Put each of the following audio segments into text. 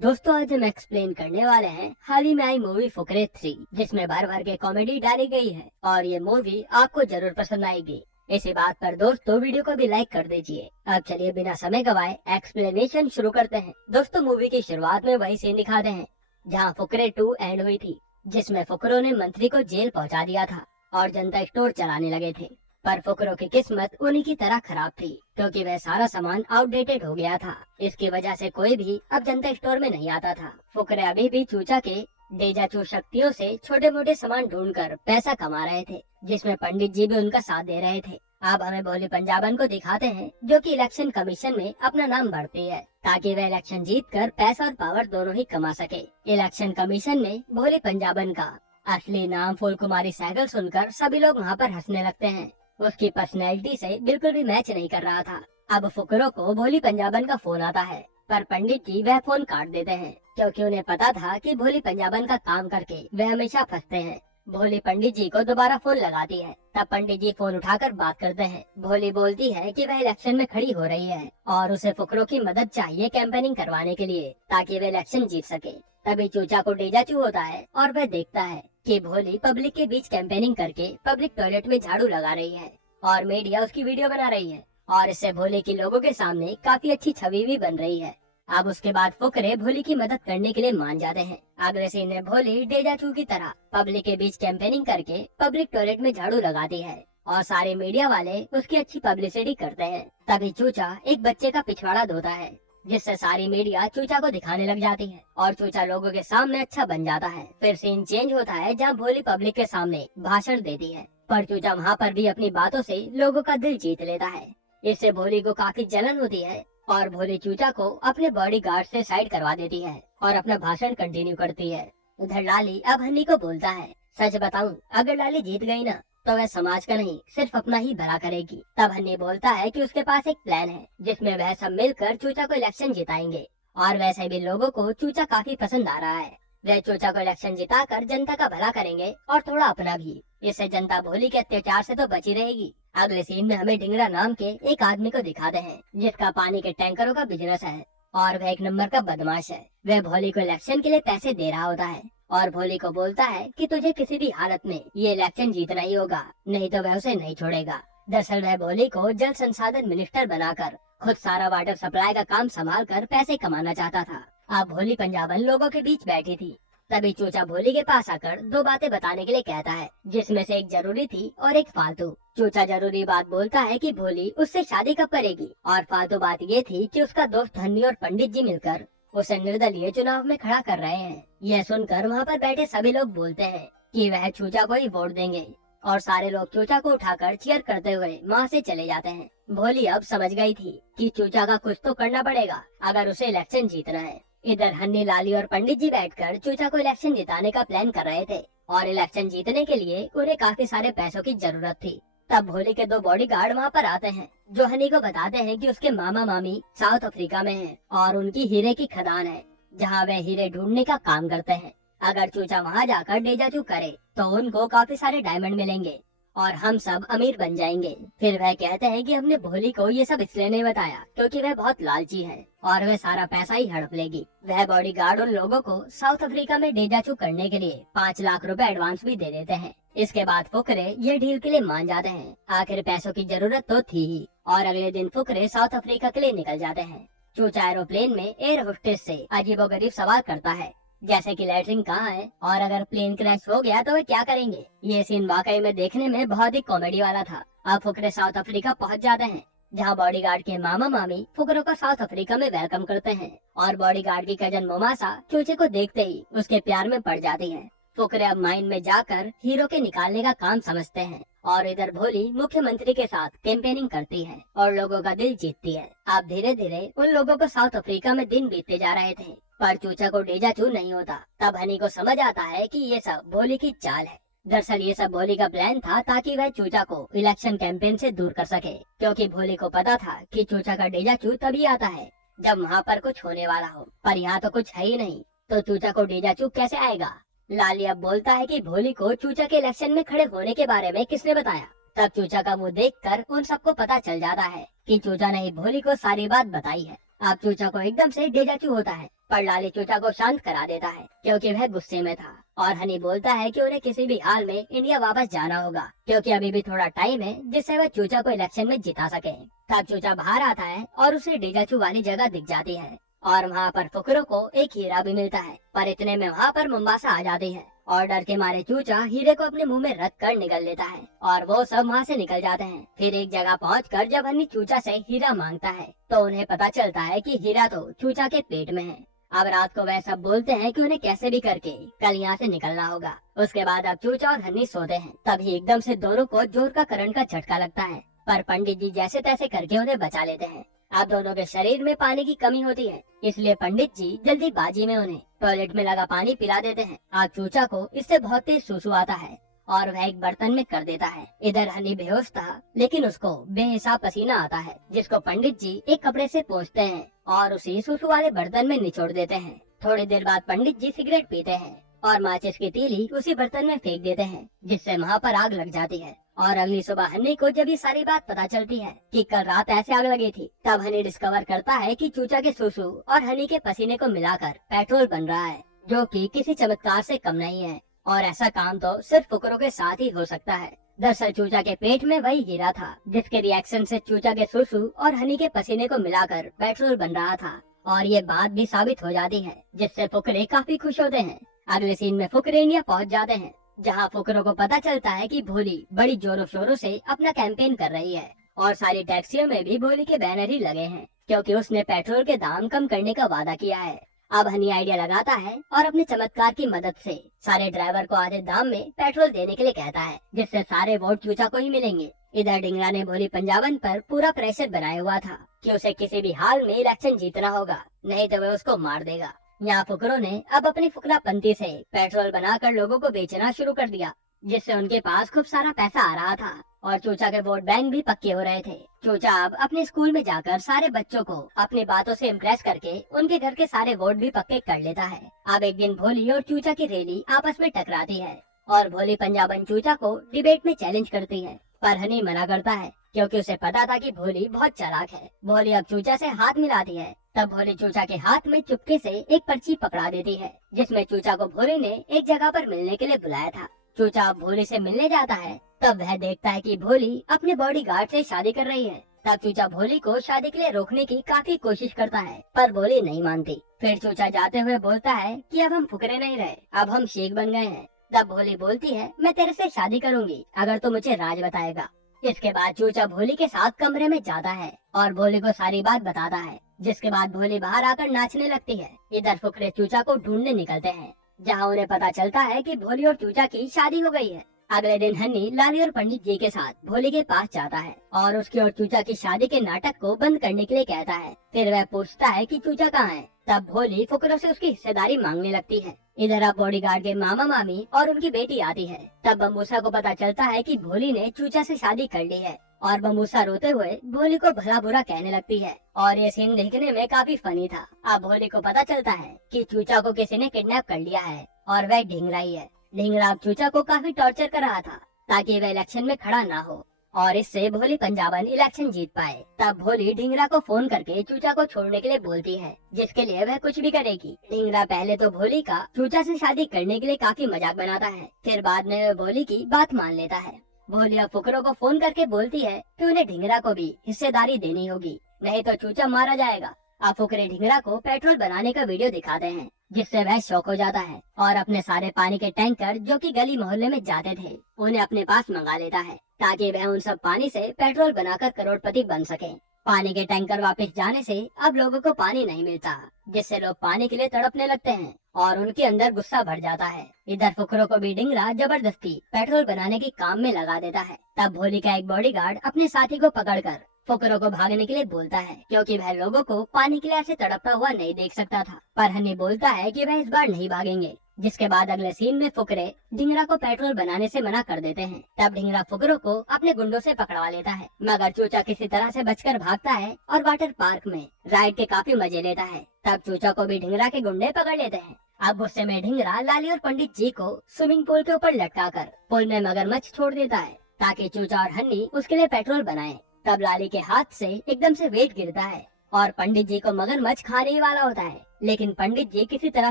दोस्तों आज हम एक्सप्लेन करने वाले हैं हाल ही में आई मूवी फुकरे 3, जिसमें भर भर के कॉमेडी डाली गई है और ये मूवी आपको जरूर पसंद आएगी। इसी बात पर दोस्तों वीडियो को भी लाइक कर दीजिए। अब चलिए बिना समय गवाए एक्सप्लेनेशन शुरू करते हैं। दोस्तों मूवी की शुरुआत में वही सीन दिखाते हैं जहाँ फुकरे 2 एंड हुई थी, जिसमें फुकरों ने मंत्री को जेल पहुँचा दिया था और जनता स्टोर चलाने लगे थे। पर फुकरों की किस्मत उन्हीं की तरह खराब थी, क्योंकि वह सारा सामान आउटडेटेड हो गया था। इसकी वजह से कोई भी अब जनता स्टोर में नहीं आता था। फुकरे अभी भी चूचा के डेजाचू शक्तियों से छोटे मोटे सामान ढूंढकर पैसा कमा रहे थे, जिसमें पंडित जी भी उनका साथ दे रहे थे। अब हमें भोली पंजाबन को दिखाते हैं, जो कि इलेक्शन कमीशन में अपना नाम बढ़ती है, ताकि वह इलेक्शन जीतकर पैसा और पावर दोनों ही कमा सके। इलेक्शन कमीशन में भोली पंजाबन का असली नाम फूल कुमारी सहगल सुनकर सभी लोग वहाँ पर हंसने लगते हैं। उसकी पर्सनैलिटी से बिल्कुल भी मैच नहीं कर रहा था। अब फुकरों को भोली पंजाबन का फोन आता है, पर पंडित जी वह फोन काट देते हैं, क्योंकि उन्हें पता था कि भोली पंजाबन का काम करके वह हमेशा फंसते हैं। भोली पंडित जी को दोबारा फोन लगाती है, तब पंडित जी फोन उठाकर बात करते हैं। भोली बोलती है कि वह इलेक्शन में खड़ी हो रही है और उसे फुकरों की मदद चाहिए कैंपेनिंग करवाने के लिए, ताकि वह इलेक्शन जीत सके। तभी चूचा को डेजाचू होता है और वह देखता है कि भोली पब्लिक के बीच कैंपेनिंग करके पब्लिक टॉयलेट में झाड़ू लगा रही है और मीडिया उसकी वीडियो बना रही है, और इससे भोले की लोगों के सामने काफी अच्छी छवि भी बन रही है। अब उसके बाद फुकरे भोली की मदद करने के लिए मान जाते हैं। अगले सीन में भोली डेजाचू की तरह पब्लिक के बीच कैंपेनिंग करके पब्लिक टॉयलेट में झाड़ू लगाती है और सारे मीडिया वाले उसकी अच्छी पब्लिसिटी करते हैं। तभी चूचा एक बच्चे का पिछवाड़ा धोता है, जिससे सारी मीडिया चूचा को दिखाने लग जाती है और चूचा लोगों के सामने अच्छा बन जाता है। फिर सीन चेंज होता है जहाँ भोली पब्लिक के सामने भाषण देती है, पर चूचा वहाँ पर भी अपनी बातों से लोगों का दिल जीत लेता है। इससे भोली को काफी जलन होती है और भोली चूचा को अपने बॉडीगार्ड से साइड करवा देती है और अपना भाषण कंटिन्यू करती है। उधर लाली अब हनी को बोलता है, सच बताऊं, अगर लाली जीत गई ना तो वह समाज का नहीं सिर्फ अपना ही भला करेगी। तब हनी बोलता है कि उसके पास एक प्लान है, जिसमें वह सब मिलकर चूचा को इलेक्शन जिताएंगे, और वैसे भी लोगों को चूचा काफी पसंद आ रहा है। वह चूचा को इलेक्शन जिताकर जनता का भला करेंगे और थोड़ा अपना भी। इससे जनता भोली के अत्याचार से तो बची रहेगी। अगले सीन में हमें ढिंगरा नाम के एक आदमी को दिखाते हैं, जिसका पानी के टैंकरों का बिजनेस है और वह एक नंबर का बदमाश है। वह भोली को इलेक्शन के लिए पैसे दे रहा होता है और भोली को बोलता है कि तुझे किसी भी हालत में ये इलेक्शन जीतना ही होगा, नहीं तो वह उसे नहीं छोड़ेगा। दरअसल वह भोली को जल संसाधन मिनिस्टर बनाकर खुद सारा वाटर सप्लाई का काम संभाल कर पैसे कमाना चाहता था। अब भोली पंजाबन लोगों के बीच बैठी थी। तभी चूचा भोली के पास आकर दो बातें बताने के लिए कहता है, जिसमें से एक जरूरी थी और एक फालतू। चूचा जरूरी बात बोलता है कि भोली उससे शादी कब करेगी, और फालतू बात ये थी कि उसका दोस्त हन्नी और पंडित जी मिलकर उसे निर्दलीय चुनाव में खड़ा कर रहे हैं। यह सुनकर वहाँ पर बैठे सभी लोग बोलते हैं कि वह चूचा को ही वोट देंगे, और सारे लोग चूचा को उठाकर चीयर करते हुए वहाँ से चले जाते हैं। भोली अब समझ गई थी कि चूचा का कुछ तो करना पड़ेगा अगर उसे इलेक्शन जीतना है। इधर हन्नी, लाली और पंडित जी बैठकर चूचा को इलेक्शन जिताने का प्लान कर रहे थे, और इलेक्शन जीतने के लिए उन्हें काफी सारे पैसों की जरूरत थी। तब भोली के दो बॉडीगार्ड वहाँ पर आते हैं, जो हनी को बताते हैं कि उसके मामा मामी साउथ अफ्रीका में हैं और उनकी हीरे की खदान है, जहाँ वे हीरे ढूंढने का काम करते हैं। अगर चूचा वहाँ जाकर डेजाचू करे तो उनको काफी सारे डायमंड मिलेंगे और हम सब अमीर बन जाएंगे। फिर वह कहते हैं कि हमने भोली को ये सब इसलिए नहीं बताया क्योंकि वह बहुत लालची है और वह सारा पैसा ही हड़प लेगी। वह बॉडीगार्ड उन लोगों को साउथ अफ्रीका में डेजाचू करने के लिए 5 लाख रुपए एडवांस भी दे देते हैं। इसके बाद फुकरे ये डील के लिए मान जाते हैं। आखिर पैसों की जरूरत तो थी ही, और अगले दिन फुकरे साउथ अफ्रीका के लिए निकल जाते हैं। चूचा एरोप्लेन में एयर होस्टेस से अजीबोगरीब सवाल करता है, जैसे कि लैट्रिन कहाँ है और अगर प्लेन क्रैश हो गया तो वे क्या करेंगे। ये सीन वाकई में देखने में बहुत ही कॉमेडी वाला था। अब फुकरे साउथ अफ्रीका पहुंच जाते हैं, जहां बॉडीगार्ड के मामा मामी फुकरों को साउथ अफ्रीका में वेलकम करते हैं, और बॉडीगार्ड की कजन मोमासा चूचे को देखते ही उसके प्यार में पड़ जाती है। फुकरे अब माइन में जाकर हीरो के निकालने का काम समझते हैं, और इधर भोली मुख्यमंत्री के साथ कैंपेनिंग करती है और लोगों का दिल जीतती है। अब धीरे धीरे उन लोगों को साउथ अफ्रीका में दिन बीतते जा रहे थे, पर चूचा को डेजाचू नहीं होता। तब हनी को समझ आता है कि ये सब भोली की चाल है। दरअसल ये सब भोली का प्लान था, ताकि वह चूचा को इलेक्शन कैंपेन से दूर कर सके, क्योंकि भोली को पता था कि चूचा का डेजाचू तभी आता है जब वहाँ पर कुछ होने वाला हो, पर यहाँ तो कुछ है ही नहीं, तो चूचा को डेजाचू कैसे आएगा। लाली अब बोलता है कि भोली को चूचा के इलेक्शन में खड़े होने के बारे में किसने बताया। तब चूचा का मुंह देखकर उन सबको पता चल जाता है कि चूचा ने ही भोली को सारी बात बताई है। अब चूचा को एकदम से डेजाचू होता है, पर लाली चूचा को शांत करा देता है क्योंकि वह गुस्से में था। और हनी बोलता है कि उन्हें किसी भी हाल में इंडिया वापस जाना होगा क्योंकि अभी भी थोड़ा टाइम है जिससे वह चूचा को इलेक्शन में जिता सके। तब चूचा बाहर आता है और उसे डीजाचू वाली जगह दिख जाती है और वहाँ पर फुकरों को एक हीरा भी मिलता है। पर इतने में वहाँ पर मुंबासा आ जाती है और डर के मारे चूचा हीरे को अपने मुंह में रख कर निकल लेता है और वो सब वहाँ से निकल जाते हैं। फिर एक जगह पहुंचकर जब हनी चूचा से हीरा मांगता है तो उन्हें पता चलता है कि हीरा तो चूचा के पेट में है। अब रात को वह सब बोलते हैं कि उन्हें कैसे भी करके कल यहाँ से निकलना होगा। उसके बाद अब चूचा और हनी सोते हैं। तभी एकदम से दोनों को जोर का करंट का झटका लगता है, पर पंडित जी जैसे तैसे करके उन्हें बचा लेते हैं। अब दोनों के शरीर में पानी की कमी होती है, इसलिए पंडित जी जल्दीबाजी में उन्हें टॉयलेट में लगा पानी पिला देते हैं। अब चूचा को इससे बहुत तेज सुसु आता है और वह एक बर्तन में कर देता है। इधर हनी बेहोश था लेकिन उसको बेहिसाब पसीना आता है जिसको पंडित जी एक कपड़े से पोंछते हैं और उसी सुसु वाले बर्तन में निचोड़ देते हैं। थोड़ी देर बाद पंडित जी सिगरेट पीते हैं और माचिस की तीली उसी बर्तन में फेंक देते हैं जिससे वहाँ पर आग लग जाती है। और अगली सुबह हनी को जब ये सारी बात पता चलती है कि कल रात ऐसे आग लगी थी, तब हनी डिस्कवर करता है कि चूचा के सुसु और हनी के पसीने को मिलाकर पेट्रोल बन रहा है जो कि किसी चमत्कार से कम नहीं है। और ऐसा काम तो सिर्फ फुकरों के साथ ही हो सकता है। दरअसल चूचा के पेट में वही हीरा था जिसके रिएक्शन से चूचा के सुसु और हनी के पसीने को मिलाकर पेट्रोल बन रहा था। और ये बात भी साबित हो जाती है जिससे फुकरे काफी खुश होते हैं। अगले सीन में फुकरे इंडिया पहुंच जाते हैं जहां फुकरों को पता चलता है कि भोली बड़ी जोरों शोरों से अपना कैंपेन कर रही है और सारी टैक्सियों में भी भोली के बैनर ही लगे हैं क्योंकि उसने पेट्रोल के दाम कम करने का वादा किया है। अब हनी आइडिया लगाता है और अपने चमत्कार की मदद से सारे ड्राइवर को आधे दाम में पेट्रोल देने के लिए कहता है जिससे सारे वोट चूचा को ही मिलेंगे। इधर डिंगरा ने भोली पंजाबन पर पूरा प्रेशर बनाया हुआ था कि उसे किसी भी हाल में इलेक्शन जीतना होगा, नहीं तो वह उसको मार देगा। यहाँ फुकरों ने अब अपनी फुकरापंती से पेट्रोल बनाकर लोगों को बेचना शुरू कर दिया जिससे उनके पास खूब सारा पैसा आ रहा था और चूचा के वोट बैंक भी पक्के हो रहे थे। चूचा अब अपने स्कूल में जाकर सारे बच्चों को अपनी बातों से इम्प्रेस करके उनके घर के सारे वोट भी पक्के कर लेता है। अब एक दिन भोली और चूचा की रैली आपस में टकराती है और भोली पंजाबन चूचा को डिबेट में चैलेंज करती है, पर हनी मना करता है क्योंकि उसे पता था कि भोली बहुत चालाक है। भोली अब चूचा से हाथ मिलाती है, तब भोली चूचा के हाथ में चुपके से एक पर्ची पकड़ा देती है जिसमें चूचा को भोली ने एक जगह पर मिलने के लिए बुलाया था। चूचा अब भोली से मिलने जाता है, तब वह देखता है कि भोली अपने बॉडीगार्ड से शादी कर रही है। तब चूचा भोली को शादी के लिए रोकने की काफी कोशिश करता है पर भोली नहीं मानती। फिर चूचा जाते हुए बोलता है कि अब हम फुकरे नहीं रहे, अब हम शेख बन गए हैं। तब भोली बोलती है, मैं तेरे से शादी करूंगी अगर तू मुझे राज बताएगा। इसके बाद चूचा भोली के साथ कमरे में जाता है और भोली को सारी बात बताता है, जिसके बाद भोली बाहर आकर नाचने लगती है। इधर फुकरे चूचा को ढूंढने निकलते हैं जहाँ उन्हें पता चलता है कि भोली और चूचा की शादी हो गई है। अगले दिन हनी लाली और पंडित जी के साथ भोली के पास जाता है और उसकी और चूचा की शादी के नाटक को बंद करने के लिए कहता है। फिर वह पूछता है कि चूचा कहाँ है। तब भोली फुकरों से उसकी हिस्सेदारी मांगने लगती है। इधर अब बॉडीगार्ड के मामा मामी और उनकी बेटी आती है। तब बम्बूसा को पता चलता है कि भोली ने चूचा से शादी कर ली है और बम्बूसा रोते हुए भोली को भला बुरा कहने लगती है और ये सीन देखने में काफी फनी था। अब भोली को पता चलता है कि चूचा को किसी ने किडनैप कर लिया है और वह ढिंगरा ही है। ढिंगरा अब चूचा को काफी टॉर्चर कर रहा था ताकि वह इलेक्शन में खड़ा ना हो और इससे भोली पंजाबन इलेक्शन जीत पाए। तब भोली ढिंगरा को फोन करके चूचा को छोड़ने के लिए बोलती है, जिसके लिए वह कुछ भी करेगी। ढिंगरा पहले तो भोली का चूचा से शादी करने के लिए काफी मजाक बनाता है, फिर बाद में वह भोली की बात मान लेता है। भोली अब फुकरों को फोन करके बोलती है कि उन्हें ढिंगरा को भी हिस्सेदारी देनी होगी, नहीं तो चूचा मारा जाएगा। अब फुकरे ढिंगरा को पेट्रोल बनाने का वीडियो दिखाते हैं, जिससे वह शॉक हो जाता है और अपने सारे पानी के टैंकर जो कि गली मोहल्ले में जाते थे उन्हें अपने पास मंगा लेता है ताकि वह उन सब पानी से पेट्रोल बनाकर करोड़पति बन सके। पानी के टैंकर वापस जाने से अब लोगों को पानी नहीं मिलता, जिससे लोग पानी के लिए तड़पने लगते हैं और उनके अंदर गुस्सा भर जाता है। इधर फुकरों को भी ढिंगरा जबरदस्ती पेट्रोल बनाने के काम में लगा देता है। तब भोली का एक बॉडीगार्ड अपने साथी को पकड़कर फुकरों को भागने के लिए बोलता है क्योंकि वह लोगों को पानी के लिए ऐसे तड़पता हुआ नहीं देख सकता था। पर हनी बोलता है कि वह इस बार नहीं भागेंगे। जिसके बाद अगले सीन में फुकरे ढिंगरा को पेट्रोल बनाने से मना कर देते हैं। तब ढिंगरा फुकरों को अपने गुंडों से पकड़वा लेता है, मगर चूचा किसी तरह से बचकर भागता है और वाटर पार्क में राइड के काफी मजे लेता है। तब चूचा को भी ढिंगरा के गुंडे पकड़ लेते हैं। अब गुस्से में ढिंगरा लाली और पंडित जी को स्विमिंग पूल के ऊपर लटकाकर पुल में मगरमच्छ छोड़ देता है ताकि चूचा और हनी उसके लिए पेट्रोल बनाए। तब लाली के हाथ से एकदम से वेट गिरता है और पंडित जी को मगरमच्छ खाने ही वाला होता है, लेकिन पंडित जी किसी तरह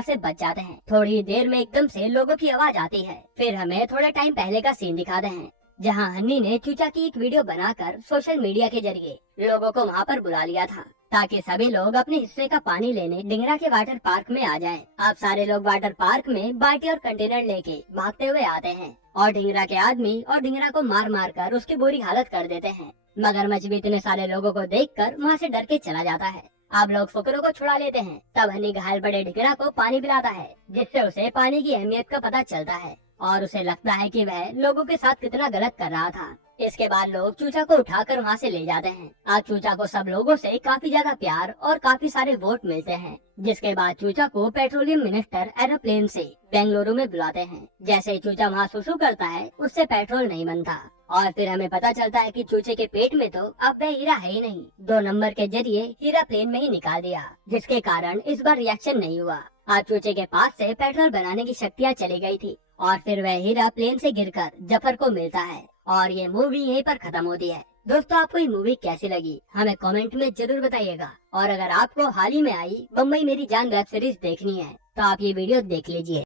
से बच जाते हैं। थोड़ी ही देर में एकदम से लोगों की आवाज आती है। फिर हमें थोड़ा टाइम पहले का सीन दिखाते हैं, जहां हन्नी ने चूचा की एक वीडियो बनाकर सोशल मीडिया के जरिए लोगों को वहां पर बुला लिया था, ताकि सभी लोग अपने हिस्से का पानी लेने डिंगरा के वाटर पार्क में आ जाएं। अब सारे लोग वाटर पार्क में बाल्टी और कंटेनर लेके भागते हुए आते हैं और डिंगरा के आदमी और डिंगरा को मार मार कर उसकी बुरी हालत कर देते हैं। मगरमच्छ भी इतने सारे लोगों को देखकर वहां से डर के चला जाता है। अब लोग फुकरों को छुड़ा लेते हैं। तब हनी घायल बड़े डिंगरा को पानी पिलाता है, जिससे उसे पानी की अहमियत का पता चलता है और उसे लगता है कि वह लोगों के साथ कितना गलत कर रहा था। इसके बाद लोग चूचा को उठाकर वहां से ले जाते हैं। आज चूचा को सब लोगों से काफी ज्यादा प्यार और काफी सारे वोट मिलते हैं, जिसके बाद चूचा को पेट्रोलियम मिनिस्टर एरोप्लेन से बेंगलुरु में बुलाते हैं। जैसे ही चूचा वहाँ सुसु करता है, उससे पेट्रोल नहीं बनता और फिर हमें पता चलता है कि चूचे के पेट में तो अब वह हीरा है ही नहीं। 2 नंबर के जरिए हीरा प्लेन में ही निकाल दिया, जिसके कारण इस बार रिएक्शन नहीं हुआ। आज चूचे के पास से पेट्रोल बनाने की शक्तियाँ चली गई थी और फिर वह हीरा प्लेन से गिरकर जफर को मिलता है और ये मूवी यहीं पर खत्म होती है। दोस्तों, आपको ये मूवी कैसी लगी हमें कमेंट में जरूर बताइएगा। और अगर आपको हाल ही में आई बम्बई मेरी जान वेब सीरीज देखनी है तो आप ये वीडियो देख लीजिए।